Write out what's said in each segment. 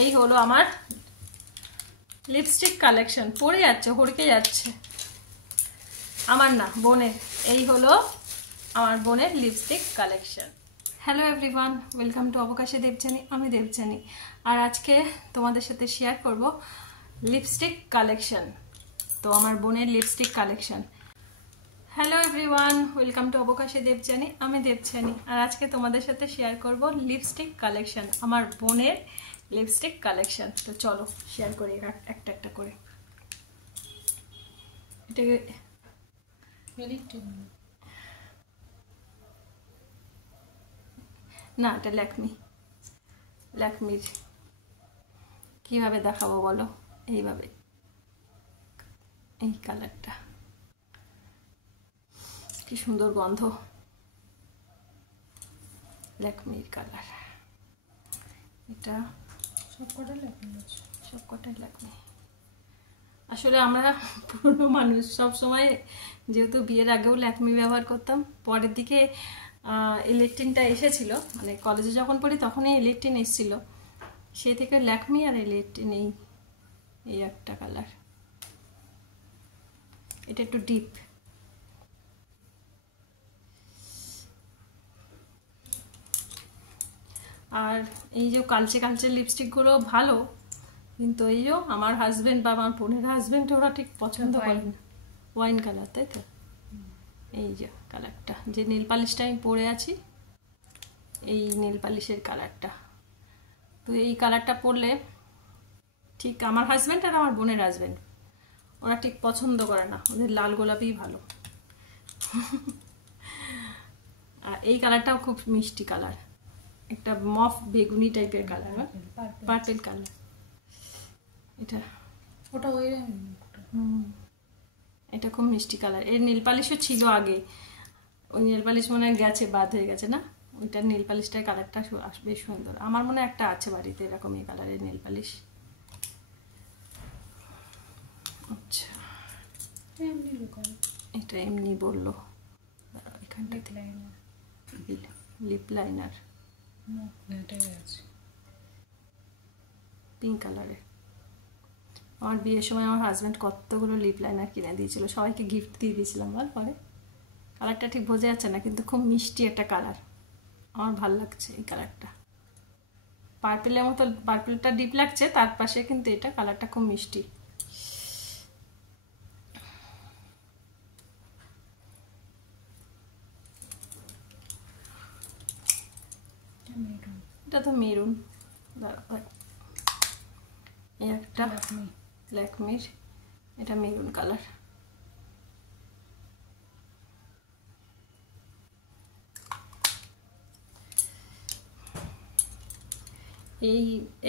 এই হলো আমার লিপস্টিক কালেকশন। পড়ে যাচ্ছে, হড়কে যাচ্ছে, আমার না বোনের। এই হলো আমার বোনের lipstick collection. Hello everyone, welcome to অবকাশে দেবযানী। আমি দেবযানী, আর আজকে তোমাদের সাথে শেয়ার করব লিপস্টিক কালেকশন। তো আমার বোনের lipstick collection. Hello everyone, welcome to অবকাশে দেবযানী। আমি দেবযানী, আর আজকে তোমাদের সাথে শেয়ার করব লিপস্টিক কালেকশন, আমার বোনের লিপস্টিক কালেকশন। তো চলো শেয়ার করি একটা একটা করে। এটাকে না, এটা ল্যাকমির। কিভাবে দেখাবো বলো? এইভাবে, এই কালারটা কি সুন্দর গন্ধ, ল্যাকমির কালার। এটা সবকটাই ল্যাকমি। আসলে আমরা পুরনো মানুষ, সব সময় যেহেতু বিয়ের আগেও ল্যাকমি ব্যবহার করতাম, পরের দিকে ইলেকট্রিনটা এসেছিল, মানে কলেজে যখন পড়ি তখনই ইলেকট্রিন এসেছিল, সেই থেকে ল্যাকমি আর ইলেকট্রিন। এই একটা কালার, এটা একটু ডিপ। আর এই যে কালচে কালচে লিপস্টিকগুলো ভালো, কিন্তু এই যে আমার হাজবেন্ড বা আমার বোনের হাজবেন্ড ওরা ঠিক পছন্দ করে না। ওয়াইন কালার, তাই তো? এই যে কালারটা, যে নীল পালিশটা আমি পরে আছি, এই নীল পালিশের কালারটা। তো এই কালারটা পরলে ঠিক আমার হাজবেন্ড আর আমার বোনের হাজবেন্ড ওরা ঠিক পছন্দ করে না, ওদের লাল গোলাপি ভালো। আর এই কালারটাও খুব মিষ্টি কালার, একটা মফ বেগুনি টাইপের কালার, পার্পল কালার। এটা ওটা ওই এটা খুব মিষ্টি কালার। এর নীল পালিশও ছিল আগে, ওই নীল পালিশ মনে হয় গেছে, বাদ হয়ে গেছে না? ওইটার নীল পালিশটার কালারটা বেশ সুন্দর। আমার মনে হয় একটা আছে বাড়িতে এরকম এই কালারের নীল পালিশ। আচ্ছা, এটা এমনি বললো, এখানটা লিপ লাইনার পিঙ্ক কালারের। আমার বিয়ের সময় আমার হাজব্যান্ড কতগুলো লিপ লাইনার কিনে দিয়েছিল, সবাইকে গিফট দিয়ে দিয়েছিলাম। বল পরে কালারটা ঠিক বোঝা যাচ্ছে না, কিন্তু খুব মিষ্টি একটা কালার, আমার ভালো লাগছে এই কালারটা। পার্পেলের মতো, পার্পেলটা ডিপ লাগছে, তার পাশে কিন্তু এটা কালারটা খুব মিষ্টি। এটা তো মেরুন, এই একটা ল্যাকমির, এটা মেরুন কালার।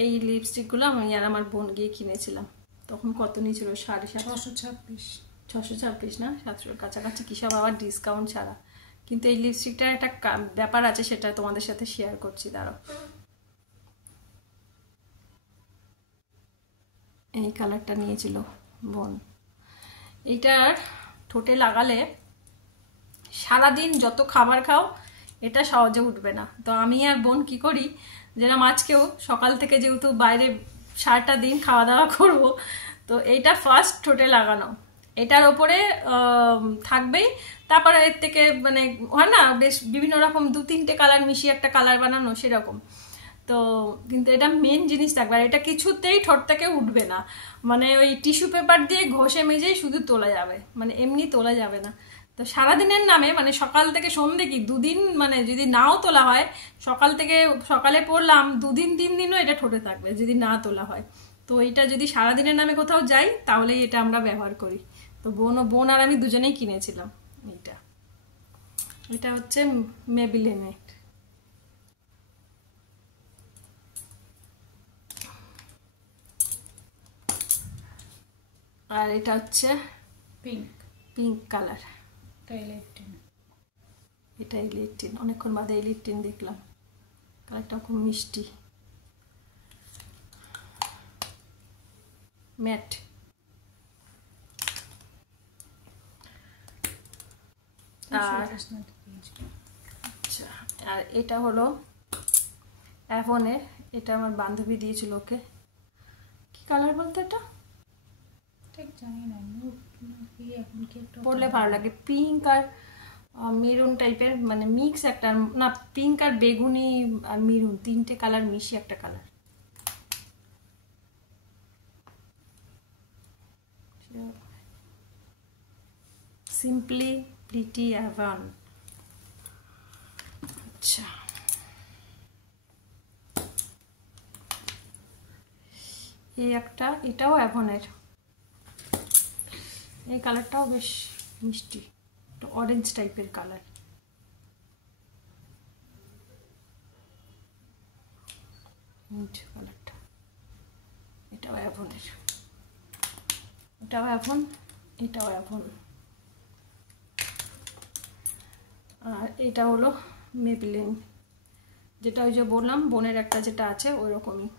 এই লিপস্টিকগুলো আমি আর আমার বোন গিয়ে কিনেছিলাম, তখন কত নিয়েছিল? 626 না 700-র কাছাকাছি, কি সব আবার ডিসকাউন্ট ছাড়া। কিন্তু এই লিপস্টিকটার একটা ব্যাপার আছে, সেটা তোমাদের সাথে শেয়ার করছি, দাঁড়াও। এই কালারটা নিয়েছিল বোন। এইটার ঠোঁটে লাগালে সারাদিন যত খাবার খাও এটা সহজে উঠবে না। তো আমি আর বোন কি করি, যেরকম আজকেও সকাল থেকে যেহেতু বাইরে সারাটা দিন খাওয়া দাওয়া করব, তো এইটা ফার্স্ট ঠোঁটে লাগানো, এটার ওপরে থাকবেই। তারপরে এর থেকে মানে হয় না, বেশ বিভিন্ন রকম 2-3টে কালার মিশিয়ে একটা কালার বানানো, সেরকম। তো কিন্তু এটা মেন জিনিস থাকবে, আর এটা কিছুতেই ঠোঁট থেকে উঠবে না, মানে ওই টিস্যু পেপার দিয়ে ঘষে মেজেই শুধু তোলা যাবে, মানে এমনি তোলা যাবে না। তো সারাদিনের নামে মানে সকাল থেকে সন্ধ্যে, কি 2 দিন, মানে যদি নাও তোলা হয়, সকাল থেকে সকালে পড়লাম 2-3 দিনও এটা ঠোঁটে থাকবে যদি না তোলা হয়। তো এটা যদি সারাদিনের নামে কোথাও যাই তাহলে এটা আমরা ব্যবহার করি। তো বোন আর আমি দুজনেই কিনেছিলাম এইটা। এটা হচ্ছে মেবিলিনের। আর এটা হচ্ছে পিঙ্ক কালার, এটা ইলেকট্রিন। অনেকক্ষণ বাদে ইলেকট্রিন দেখলাম, কালারটা খুব মিষ্টি, ম্যাট। আর এটা হলো অ্যাভনের এটা আমার বান্ধবী দিয়েছিল ওকে। কি কালার বলতো এটা? ঠিক জানি না, কি এখন কি একটা পরলে ভালো লাগে, পিঙ্ক আর মেরুন টাইপের, মানে মিক্স একটা, না পিঙ্ক আর বেগুনি আর মেরুন, তিনটে কালার মিশিয়ে একটা কালার। Simply pretty অ্যাভান। আচ্ছা, এই একটা, এটাও অ্যাভনের, এই কালারটাও বেশ মিষ্টি, একটু অরেঞ্জ টাইপের কালার। কালারটা, এটাও অ্যাভনের, এটাও অ্যাভন, এটাও অ্যাভন। আর এটা হলো মেবলিন, যেটা ওই যে বললাম বোনের একটা যেটা আছে ওই রকমই।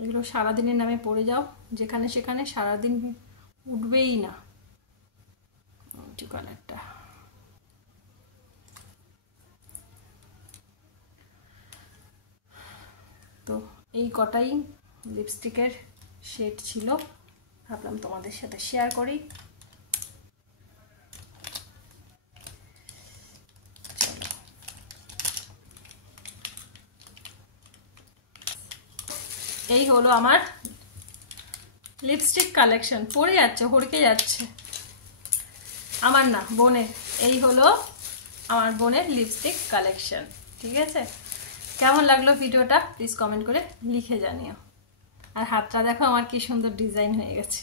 এগুলো সারাদিনের নামে পড়ে যাও যেখানে সেখানে, সারাদিন উঠবেই না। কালারটা তো এই কটাই লিপস্টিকের শেড ছিল, ভাবলাম তোমাদের সাথে শেয়ার করি। এই হলো আমার লিপস্টিক কালেকশন। পড়ে যাচ্ছে, হড়কে যাচ্ছে, আমার না বোনের। এই হলো আমার বোনের লিপস্টিক কালেকশন। ঠিক আছে, কেমন লাগলো ভিডিওটা প্লিজ কমেন্ট করে লিখে জানিও। আর হাতটা দেখো আমার কি সুন্দর ডিজাইন হয়ে গেছে।